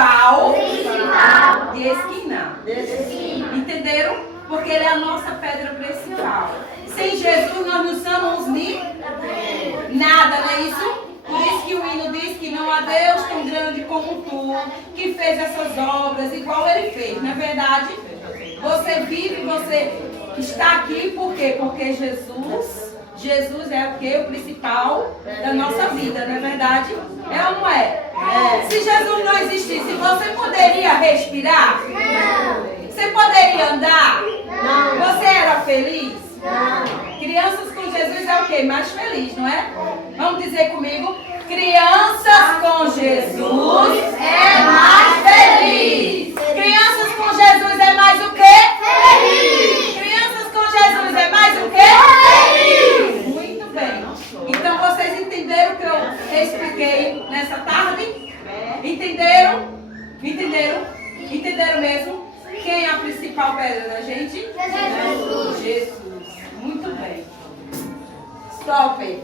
principal de esquina. Entenderam? Porque ele é a nossa pedra principal. Sem Jesus nós não somos nada, não é isso? Por isso que o hino diz que não há Deus tão grande como tu, que fez essas obras igual ele fez. Não é verdade? Você vive, você está aqui por quê? Porque Jesus é o que? O principal da nossa vida, não é verdade? É ou não é? Se Jesus não existisse, você poderia respirar? Não. Você poderia andar? Não. Você era feliz? Não. Crianças com Jesus é o que? Mais feliz, não é? Vamos dizer comigo? Crianças com Jesus é mais feliz. Crianças com Jesus é mais o quê? Feliz. Crianças com Jesus é mais o quê? Feliz. Muito bem. Então vocês entenderam o que eu expliquei nessa tarde? Entenderam? Entenderam? Entenderam mesmo? Quem é a principal pedra da gente? Jesus. Jesus. Muito bem. Stop.